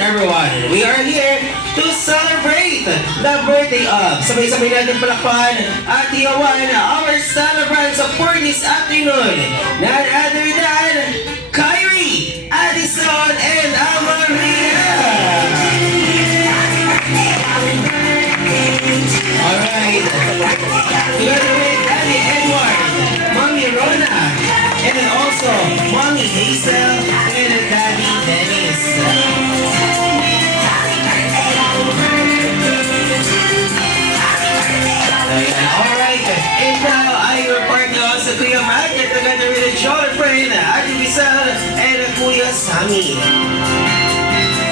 Everyone, we are here to celebrate the birthday of, sabay-sabay natin palakpan at iyawan our celebrants for this afternoon, none other than Kyrie, Addison, and Amaria. Alright, together with Daddy Edward, Mommy Rona, and also Mommy Hazel and Daddy Dennis. Alright, and now I report now sa Kuya Matt at together with John Friend, Ate Rizal, and Kuya Sammy.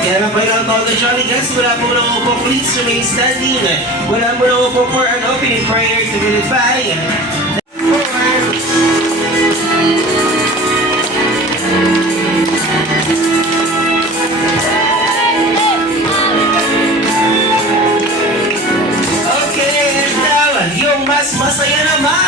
Kaya naman po yun ang the Jolly Guests, wala po na upo, please remain standing. Wala po na upo for an opening prayer to be led by masaya naman!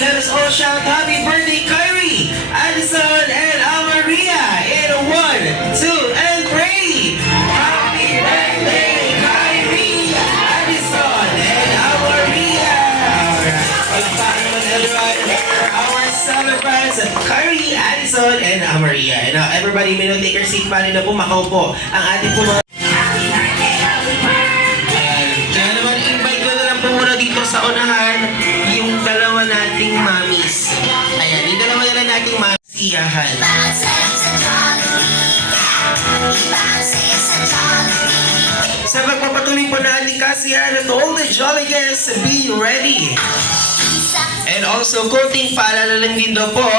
Let us all shout happy birthday, Kyrie, Addison, and Amaria in 1, 2, and 3. Happy birthday, Kyrie, Addison, and Amaria. Our celebrants, Kyrie, Addison, and Amaria. And now everybody may not take your seat, mali na po makaupo ang ating po mga sa unahan, yung dalawa nating mamis. Ayan, yung dalawa na nating masiyahan. Sa pagpapatuloy po natin kasiyahan at all the Jolly Guests, be ready. And also, kunting paalala lang din daw po,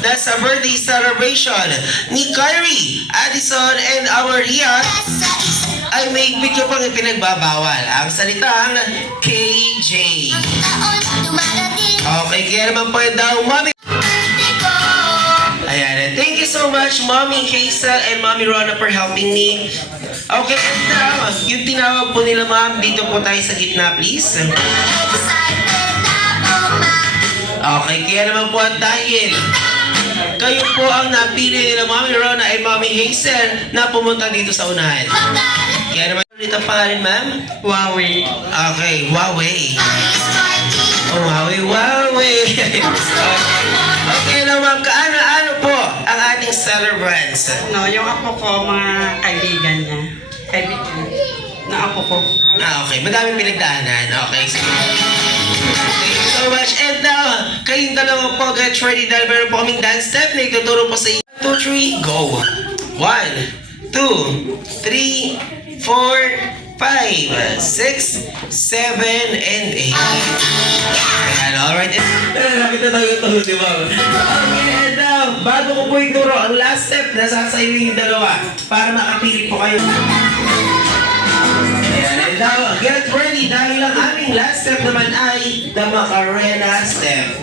na sa birthday celebration ni Kyrie, Addison, and Amaria, ay may video pang ipinagbabawal ang salitang KJ. Okay, kaya naman po daw, Mommy. Ayan, thank you so much, Mommy Hazel and Mommy Rona for helping me. Okay, and now, yung tinawag po nila, Ma'am, dito po tayo sa gitna, please. Okay, kaya naman po dahil kayo po ang napili nila, Mommy Rona and Mommy Hazel, na pumunta dito sa unahan. Kaya naman ulit ang pangalan, ma'am? Huawei. Okay, Huawei. Oh, Huawei. Okay na, ma'am. Kaano-ano po ang ating celebrants? No, yung apo ko, mga kaibigan niya. Kaibigan na apo ko. Okay. Madaming pinagdaanan. Okay, sige. Thank you so much. And now, kayong dalawa po, get ready dahil meron po kaming dance step na ituturo po sa inyo. 2, 3, go! 1, 2, 3, 4, 5, 6, 7, and 8. Ayan, alright. Nakita tayo ito, di ba? Okay, and now, bago ko po ituro ang last step, nasasayo yung dalawa para makapili po kayo. Ayan, and now, get ready dahil ang aming last step naman ay the Macarena step.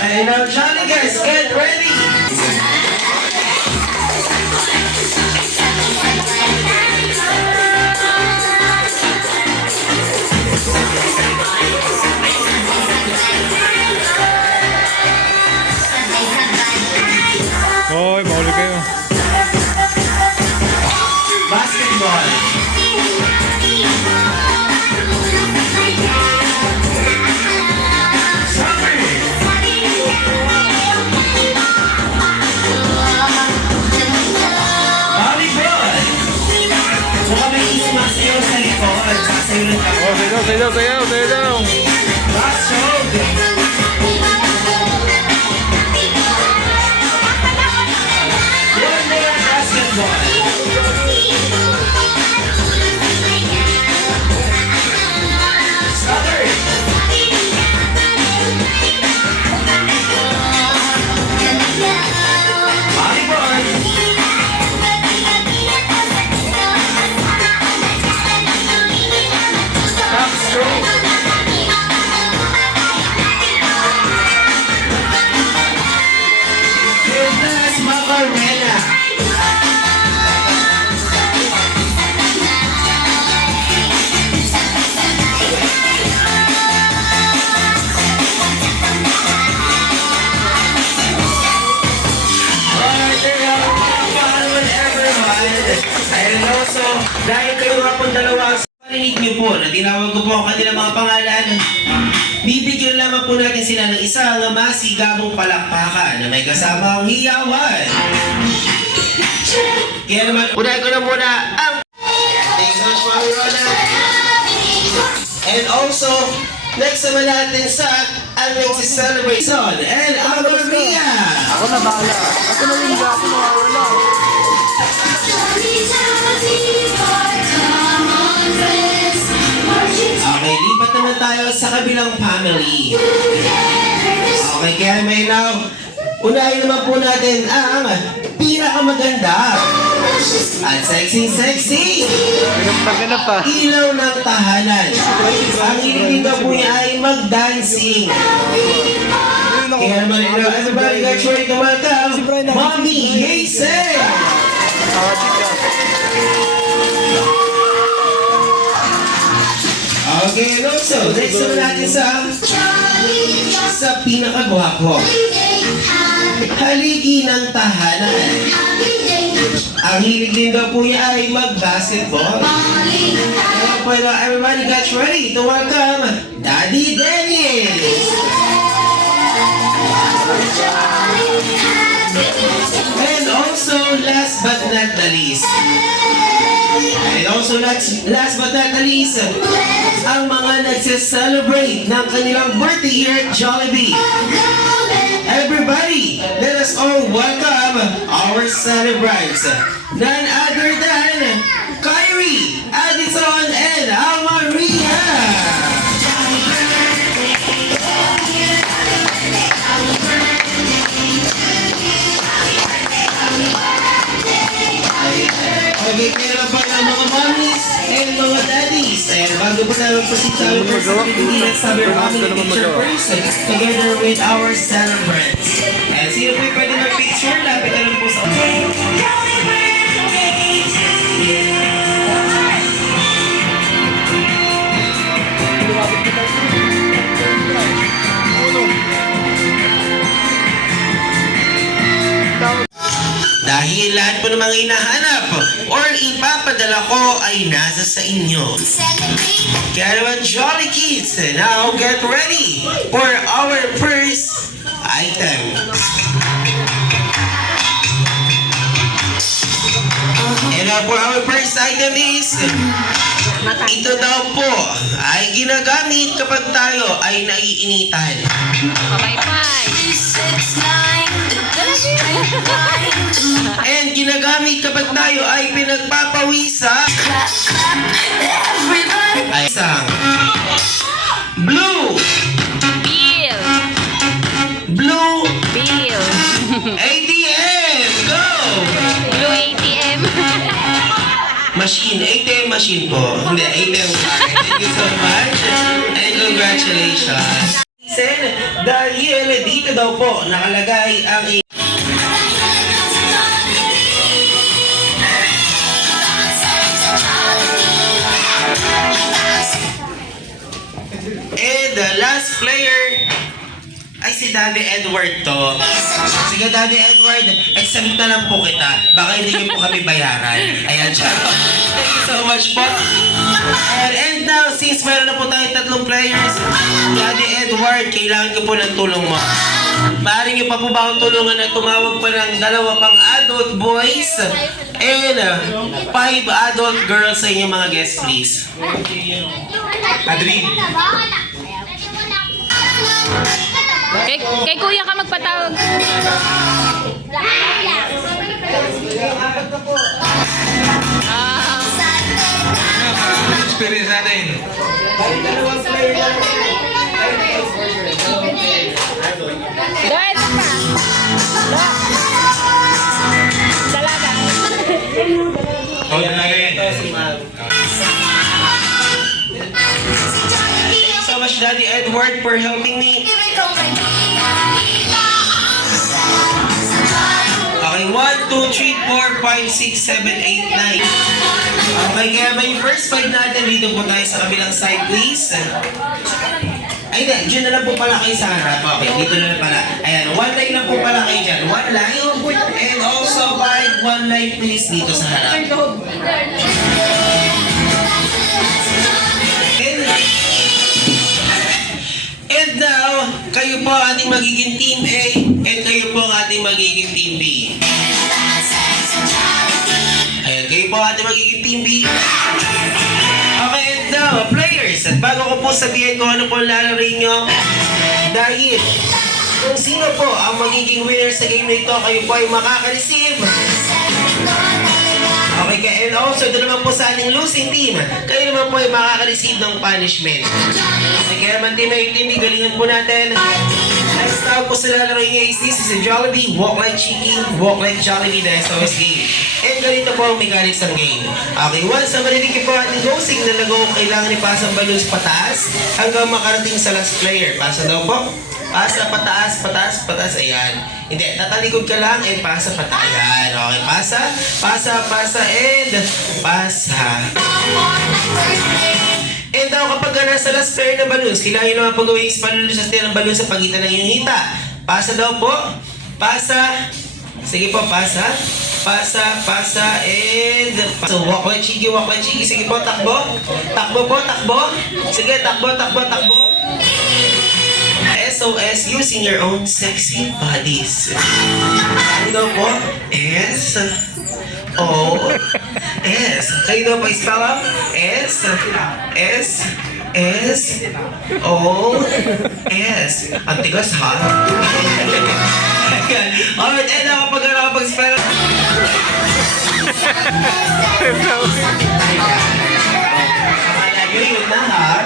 Okay, now, Johnny guys, get ready! Hoy, mahuli kayo. Basketball. Volleyball. Sayaw. One more basketball. Southern. Volleyball. Top stroke. Goodness, Macarena. And also, dahil kayo nga pong dalawa, parinig niyo po na tinawag ko po ang kanilang mga pangalan. Bibigyan lamang po natin sila ng isang masigabong palakpakan na may kasamang hiyawan. Kaya naman, unahin ko na muna ang... Thanks so much, Mami Rona. And also, next naman natin sa ang nagsicelebration and Ava Maria. Ako na bahala. Ako na rin ako nawawala. Okay, lipat naman tayo sa kabilang family. Okay, kaya may now, unahin naman po natin ang pinakamaganda at sexy Pagganap pa. ilaw ng tahanan. Ang hilig daw po niya ay mag-dancing. Kaya naman, everybody got ready to welcome Mommy Hazel! Okay, and also, next naman natin sa pinakagwapo. Haligi ng tahanan. Ang hilig din daw po niya ay mag-basketball. Kaya po, everybody got ready to welcome Daddy Dennis! And also, last but not the least, ang mga nagse-celebrate ng kanilang birthday here at Jollibee. Everybody, let us all welcome our celebrants. None other than Kyrie, Addison, and Almaria. Okay, kaya lang pa ng mga mommies and mga daddies. And bago po namin proceed sa aming first activity, let's have your family picture first together with our celebrants. And sino po yung pwede mag-picture? Lapit na lang po sa... Dahil lahat po ng mga hinahanap or ipapadala ko ay nasa sa inyo. Kaya naman, Jolly Kids, now get ready for our first item. And for our first item is, ito daw po ay ginagamit kapag tayo ay naiinitan. Bye-bye. And ginagamit kapag tayo ay pinagpapawisa ay isang blue Bill. ATM. Go! Blue ATM. Machine. ATM machine po. Hindi, ATM card. Thank you so much. And congratulations. Dahil dito daw po nakalagay ang and the last player ay si Daddy Edward to. Sige Daddy Edward, exempt na lang po kita. Baka hindi niyo po kami bayaran. Ayan siya. Thank you so much po. And now, since meron na po tayo tatlong players, Daddy Edward, kailangan ko po ng tulong mo. Maaari niyo pa po ba akong tulungan na tumawag pa ng dalawa pang adult boys and 5 5 adult girls sa inyong mga guests, please. Adri. Kay kuya ka magpatawag. Ah, Experience natin. Dahil pa. Dalaga. Oh, yan lang yan. So much, Daddy Edward, for helping me. Okay, 1, 2, 3, 4, 5, 6, 7, 8, 9. Okay, kaya may first 5 natin dito po tayo sa kabilang side, please. Ay, hindi. Diyan na lang po pala kayo sa harap. Okay, dito na lang pala. Ayan, 1 line lang po pala kayo dyan. 1 line. And also, 1 line, please, dito sa harap. And now, kayo po ang ating magiging Team A and kayo po ang ating magiging Team B. Ayan, kayo po ang ating magiging Team B. Okay, and now, players, at bago ko po sabihin kung ano po ang lalaroin nyo, dahil kung sino po ang magiging winner sa game na ito, kayo po ay makaka-receive. Okay, and also, doon naman po sa ating losing team, kayo naman po ay makaka-receive ng punishment. Kaya naman team A, team B, galingan po natin. Next tawag po sa lalaroin niya is this is a Jollibee, Walk Like Cheeky, Walk Like Jollibee na SOS game. And ganito po ang mechanics ng game. Okay, once na marinig po ating go signal na go, kailangan ipasa ang balloons pataas hanggang makarating sa last player. Pasa daw po. Pasa, pataas, pataas, pataas. Ayan. Hindi, tatalikod ka lang and pasa, pataas. Ayan. Okay, pasa, pasa, pasa, and pasa. And daw kapag nasa last player na balloons, kailangan nyo naman pag-gawin is palulus sa ng balloons sa pagitan ng inyong hita. Pasa daw po. Pasa. Sige po, pasa. Pasa, pasa, and so, walk like cheeky, walk like cheeky. Sige po, takbo. Takbo po, takbo. Sige, takbo, takbo, takbo. SOS using your own sexy bodies. Ano daw po? S O S. Kayo daw po spell out? S S S O S. Ang tigas ha? Alright, and ako pag-spell out. Akala nyo yun na ha?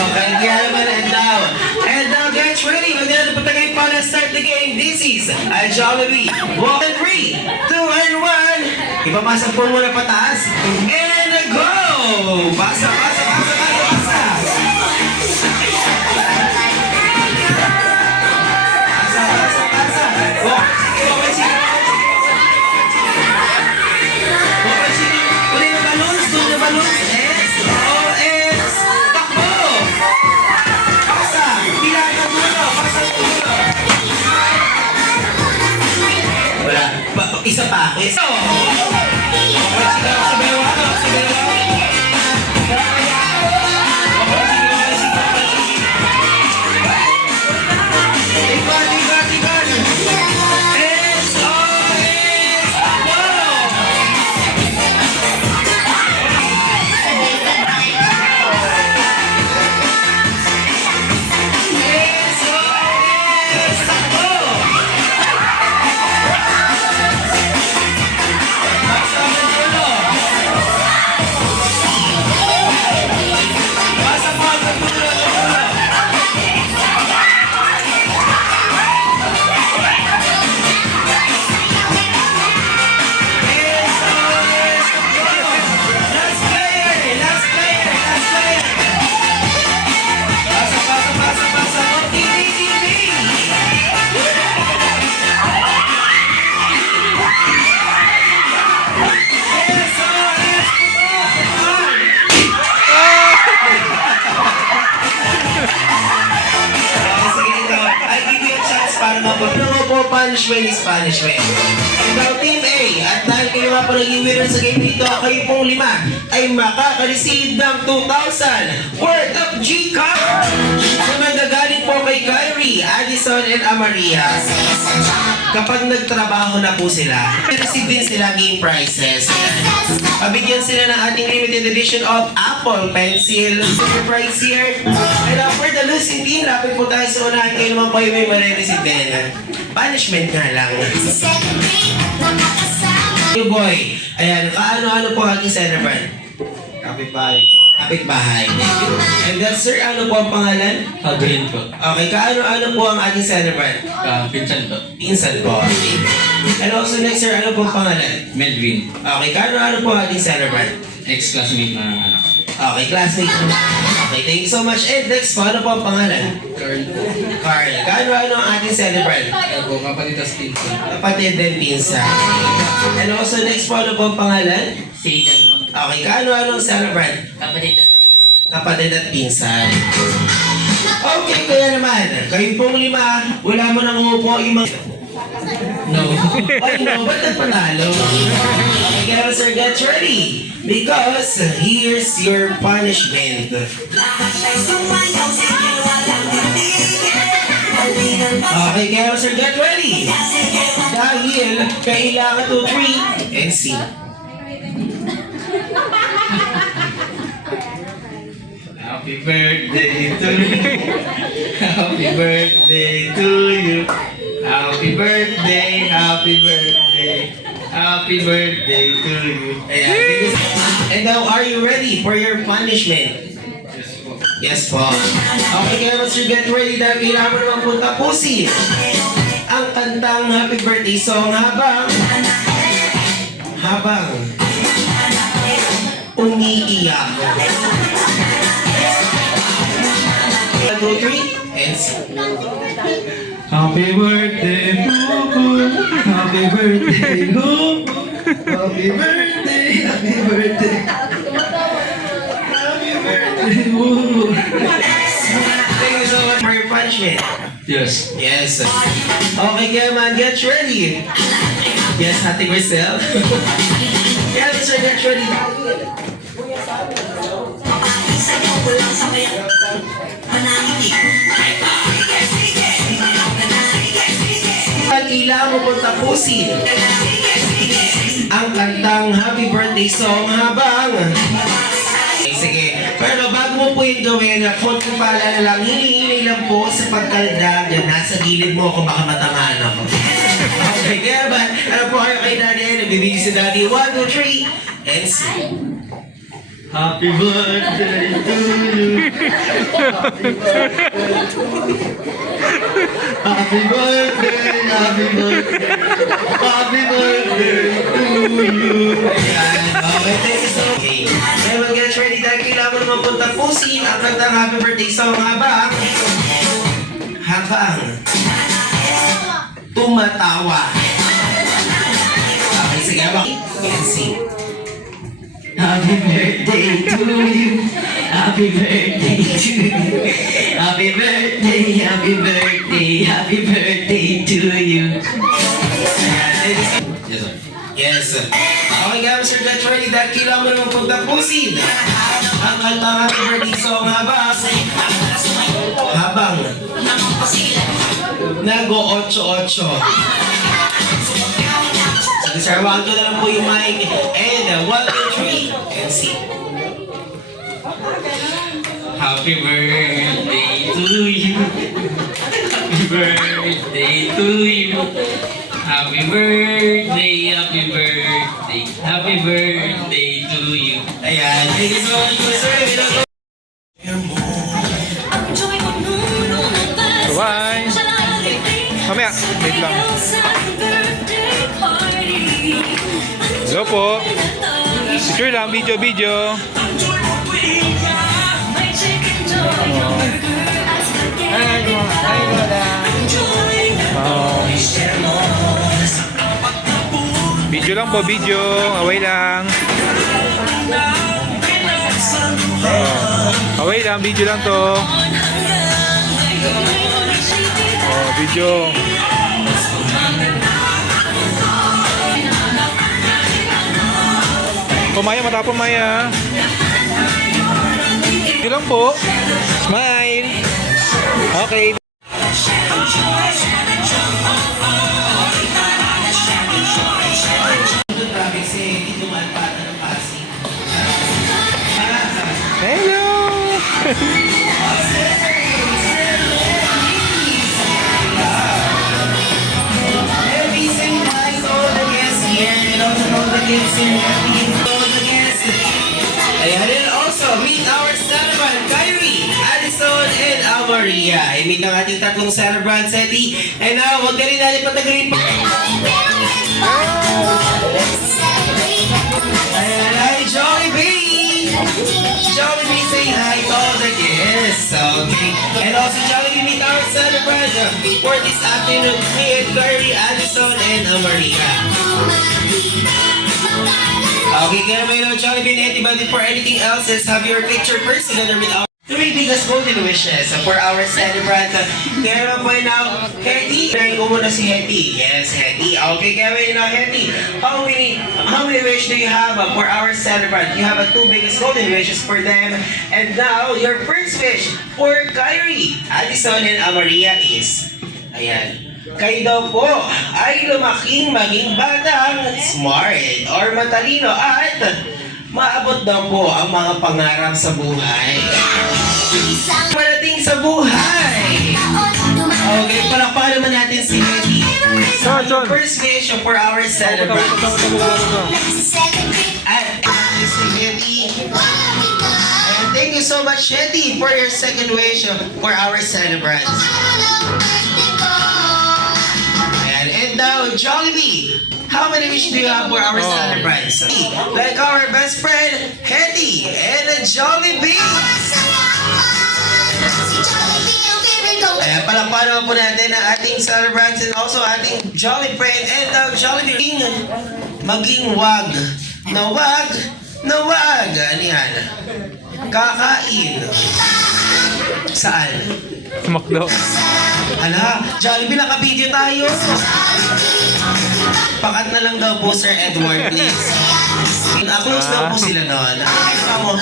Okay, kaya naman and down. And now, guys, ready? Magdala po tayo pa na start the game. This is a Jollibee. 1, 3, 2, and 1. Ipapasa po muna pataas. And go! Pasa, pasa, pasa, pasa, pasa. Pasa, pasa, pasa. Walk, walk, sige. Walk, sige. Uli na balloons, doon na balloons. S, O, S. Takbo! Pasa! Bilang ang dulo! Pasa ang dulo! Wala. Isa pa. Isa. Okay, sige. Sabi mo ako. Sabi mo ako. Tiban, tiban, tiban. S, O, S. Takbo! Last player! Last player! Last player! Pasa, pasa, pasa, pasa! Oh, TV, TV! Sige ito, I give you a chance para mapaglago po punishment is punishment. And now Team A, at dahil kayo nga po naging winner sa game dito, kayo pong 5 ay makaka-receive ng 2,000 worth of G-Cup. So nagagaling po Okay, Kyrie, Addison, and Amaria. Kapag nagtrabaho na po sila, receive din sila game prizes. Pabigyan sila ng ating limited edition of Apple Pencil. Surprise here. And for the losing team, lapit po tayo sa unahan. Kayo naman po yung may marireceive din. Punishment nga lang. Hey boy, ayan, kaano-ano po ang ating celebrant? Kapitbahay. Kapitbahay. And then sir, ano po ang pangalan? Adrian po. Okay, kaano-ano po ang ating celebrant? Pinsan po. Pinsan po. And also next sir, ano po ang pangalan? Melvin. Okay, kaano-ano po ang ating celebrant? Ex-classmate na anak. Okay, classmate po. Okay, thank you so much. And next po, ano po ang pangalan? Carl. Carl. Kaano-ano ang ating celebrant? Ako, kapatitas pinsan. Kapatid din pinsan. And also next po, ano po ang pangalan? Satan po. Okay, kaano-ano ang celebrant? Kapatitas pinsan. Kapatid at pinsan. Okay, kaya naman, kayo pong lima, wala mo nang umupo yung mga... No. Ay no, ba't nagpanalo? Okay, kaya sir, get ready. Because here's your punishment. Okay, kaya sir, get ready. Dahil kailangan to 3 and sing. Happy birthday to you. Happy birthday to you. Happy birthday, happy birthday. Happy birthday to you. Ayan. And now, are you ready for your punishment? Yes po. Yes po. Okay, kaya Mr. Get Ready dahil kailangan mo naman po tapusin ang kantang happy birthday song habang umiiyak. 1, 2, 3, and sing. Happy birthday, Bubu. Happy birthday, Bubu. Happy birthday, happy birthday. Happy birthday, Bubu. Thank you so much for your punishment. Yes. Yes. Okay, kaya man, get ready. Yes, hati myself. Yeah, Mr. Get ready. Kailangan mo po tapusin ang kantang happy birthday song habang... Okay, sige. Pero bago mo po yung gawin, konting paalala lang, hili-hili lang po sa pagkaldag. Nasa gilid mo ako, baka matamaan ako. Okay, kaya ba? Ano po kayo kay Daddy? Nagbibigay si Daddy. 1, 2, 3, and sing. Happy birthday to you. Happy birthday, happy birthday. Happy birthday to you. Ayan. Okay, thank you so much. Okay. Everyone get ready dahil kailangan mo naman po tapusin ang kantang happy birthday song habang tumatawa. Okay, sige. And sing. Happy birthday to you. Happy birthday to you. Happy birthday, happy birthday, happy birthday to you. Yes, sir. Yes. Okay, guys, Sir, get ready dahil kailangan mo naman po tapusin ang kantang happy birthday song habang nag-o-8-8. Sige, sir, wag ko na lang po yung mic. And 1, 2, 3, and sing. Happy birthday to you. Happy birthday to you. Happy birthday, happy birthday, happy birthday to you. Ayan, thank you so much, sir. Bye! Mamaya, wait lang. Hello po. Picture lang, video. Video lang po, video. Away lang. Away lang, video lang to. Video. Maya, matapon Maya. Video lang po. Smile. Okay. Traffic si dumaan pa ng Pasig. Hello! Happy saying hi to all the guests here and also all the guests here. Happy to all the guests. Ayan, and also meet our celebrant, Kyrie, Addison, and Maria. I-meet ang ating tatlong celebrant, Seti. And now, huwag na rin natin patagalin pa. Ayan, hi, Jollibee! Jollibee saying hi to all the guests. Okay. And also, Jollibee, meet our celebrant for this afternoon. Me and Kyrie, Addison, and Maria. Okay, kaya naman yun, Jollibee and Eddie, but for anything else, let's have your picture first together with our three biggest golden wishes for our celebrant. Kaya naman po now, Hetty. Try ko muna si Hetty. Yes, Hetty. Okay, kaya naman now, Hetty. How many wishes do you have for our celebrant? You have two biggest golden wishes for them. And now, your first wish for Kyrie, Addison, and Maria is, ayan, kayo daw po ay lumaking maging batang smart or matalino at maabot daw po ang mga pangarap sa buhay. Parating sa buhay! Okay, palakpakan naman natin si Hetty. So, yung first wish for our celebrant. At si Hetty. And thank you so much, Hetty, for your second wish for our celebrant. And now, Jollibee, how many wishes do you have for our celebrants? Like our best friend, Hetty, and Jollibee. Ayan, palakpakan po natin ang ating celebrants and also ating Jolly friend and Jollibee. Maging wag. Na wag. Ano yan? Kakain. Saan? Makdo. Hala, Jollibee, naka-video tayo. Pakat na lang daw po, Sir Edward, please. Close daw po sila noon.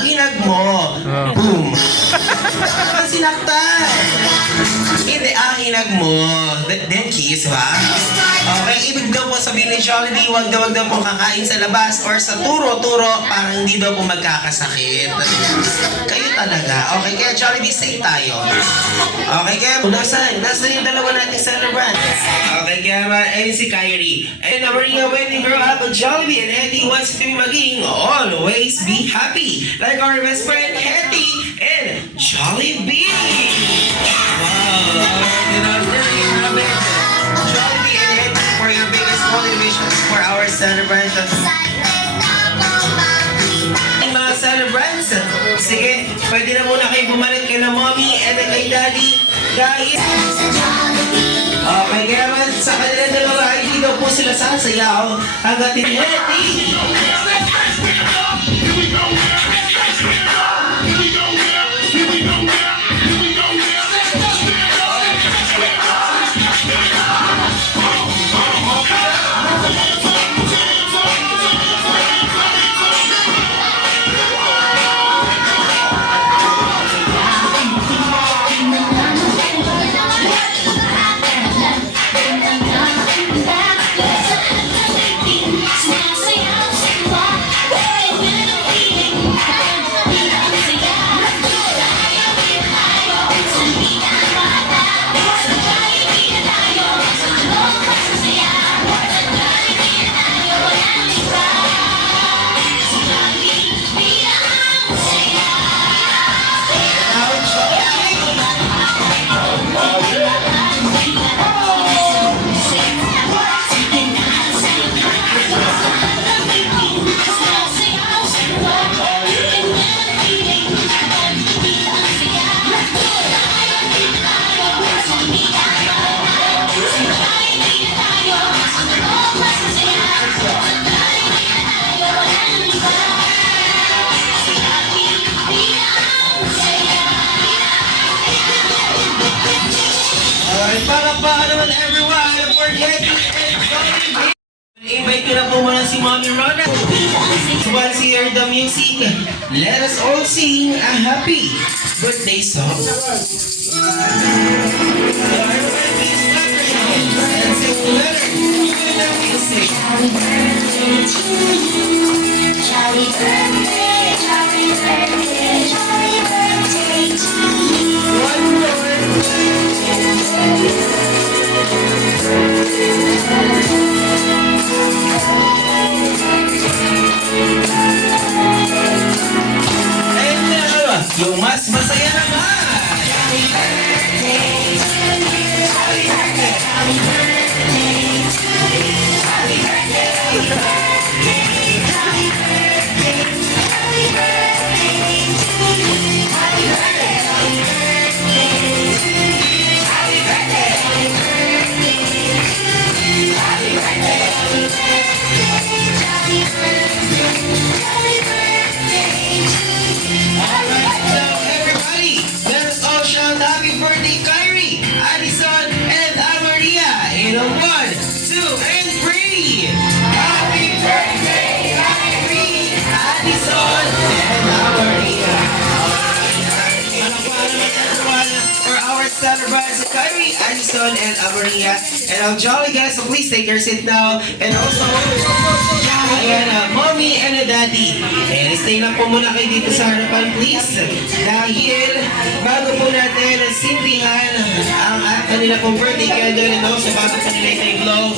Hinag mo. Boom. Ang sinaktan. Hindi, hinag mo. Then kiss, ba? Okay, ibig daw po sabihin ni Jollibee, wag daw po kakain sa labas or sa turo-turo para hindi daw po magkakasakit. Kayo talaga. Okay, kaya Jollibee, safe tayo. Okay, kaya nasaan yung dalawa nating celebrant? Okay, kaya ayun si Kyrie. And Maria, when you grow up, Jollibee and Hetty wants to be maging always be happy. Like our best friend, Hetty and Jollibee. Wow. Jollibee and Hetty for your biggest motivations for our celebrant. Mga celebrants, sige, pwede na muna kayo bumalik kay na mommy and kay daddy. Guys, okay, kaya naman sa kanilang dalawa, hindi daw po sila sasayaw hanggat hindi. Naman everyone for Hetty and Jollibee. Invite ko na po muna si Mommy Rona. So once you hear the music, let us all sing a happy birthday song. So everybody Leonard, you and now music. One more. And now, yung mas masaya naman. So everybody, let us all shout happy birthday, Kyrie, Addison, and Amaria. In a 1, 2, and 3. Happy birthday, Kyrie, Addison, and Amaria. Everyone for our celebrants, Kyrie, Addison, and Amaria. And our jolly guests, so please take your seat now. And also, ayan, mommy and daddy. Ayan, stay lang po muna kayo dito sa harapan, please. Dahil bago po natin simplihan ang kanila pong birthday candle and also bago po nila ito i-blow,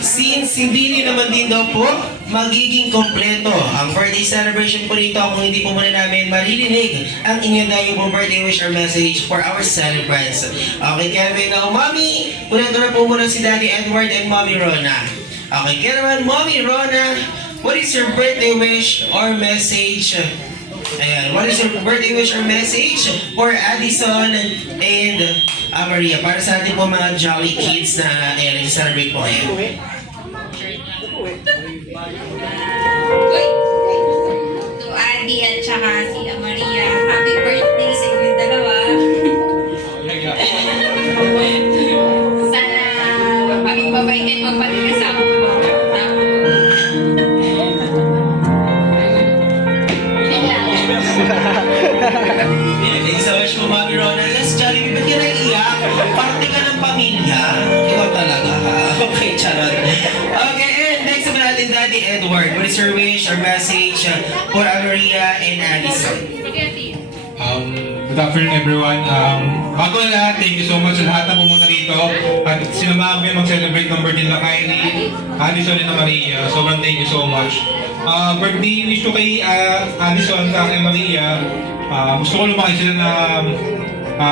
since hindi rin naman din daw po magiging kompleto ang birthday celebration po nito kung hindi po muna namin maririnig ang inyong dahil pong birthday wish or message for our celebrants. Okay, kaya naman na Mommy, unang na po muna si Daddy Edward and Mommy Rona. Okay, kaya naman Mommy Rona, what is your birthday wish or message? Ayan, what is your birthday wish or message for Addison and Maria? Para sa ating po mga jolly kids na celebrate po ngayon. To Adi at saka si Maria, happy birthday sa inyong dalawa. Sana maging mabait at magpatigasama mo. Thank you so much po, Mami Rona. Yes, Jollibee, ba't ka naiiyak? Parte ka ng pamilya. Ikaw talaga, ha? Okay, charot. Okay, and next naman natin, Daddy Edward. What is your wish or message for Maria and Addison? Good afternoon everyone. Bago na lahat, thank you so much sa lahat na pumunta dito. At sinamahan ko yung mag-celebrate ng birthday nila Kylie, Addison and Maria. Sobrang thank you so much. Birthday wish ko kay Addison at kay Maria. Gusto ko lumaki sila na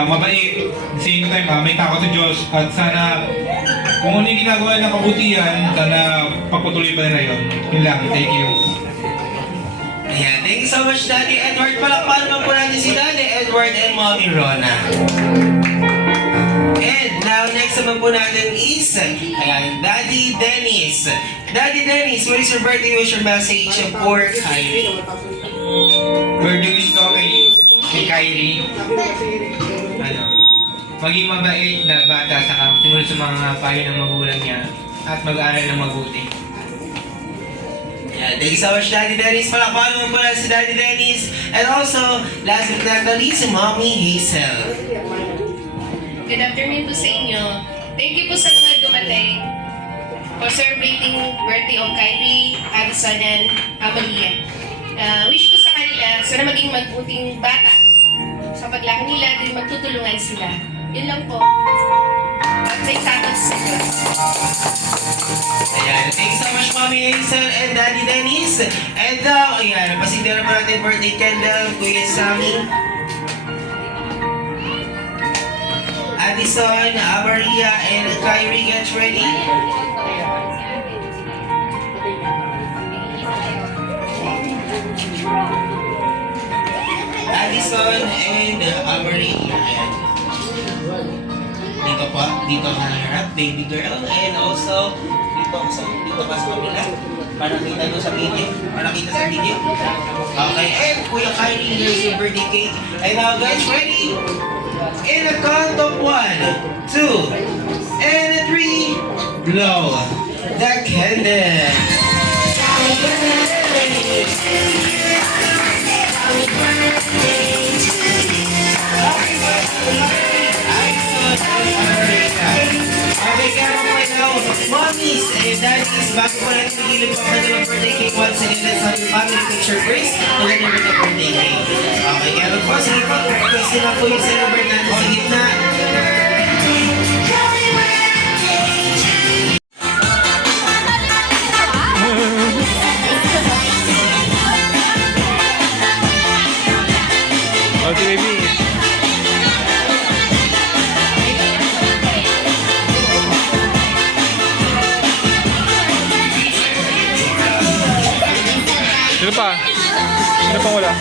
mabait. At the same time, may takot sa Diyos. At sana kung ano yung ginagawa ng kabutihan, sana pagpatuloy pa nila yun. Yun lang. Thank you. Ayan, thank you so much, Daddy Edward. Palakpakan naman po natin si Daddy Edward and Mommy Rona. And now, next naman po natin is, ayan, Daddy Dennis. Daddy Dennis, what is your birthday wish or message for Kylie? Birthday wish ko kay Kylie. Maging mabait na bata sa sumunod sa mga payo ng magulang niya at mag-aaral ng mabuti. Yeah, thank you so much, Daddy Dennis. Palakpakan naman po natin si Daddy Dennis. And also, last but not the least, si Mommy Hazel. Good afternoon po sa inyo. Thank you po sa mga dumating for celebrating birthday of Kylie, Addison, and Amalia. Wish ko sa kanila, sana maging mabuting bata. Sa paglaki nila, din magtutulungan sila. Yun lang po. At may takot sa Diyos. Ayan, thank you so much, Mommy Hazel and Daddy Dennis. And now, ayan, pasigla na po natin birthday candle, Kuya Sammy. Addison, Maria, and Kyrie, get ready. Addison and Maria. Ayan. Dito pa, dito ka harap, baby girl. And also, dito pa sa kabila. Para kita doon sa video. Para kita sa video. Okay, and Kuya Kyrie, here's your birthday cake. And now guys, ready? In a count of 1, 2, and 3, blow the candle. Okay, kaya mo po sige po, kasi na po yung celebrate natin sa gitna. Oh, si baby. Sino pa? Sino pang wala?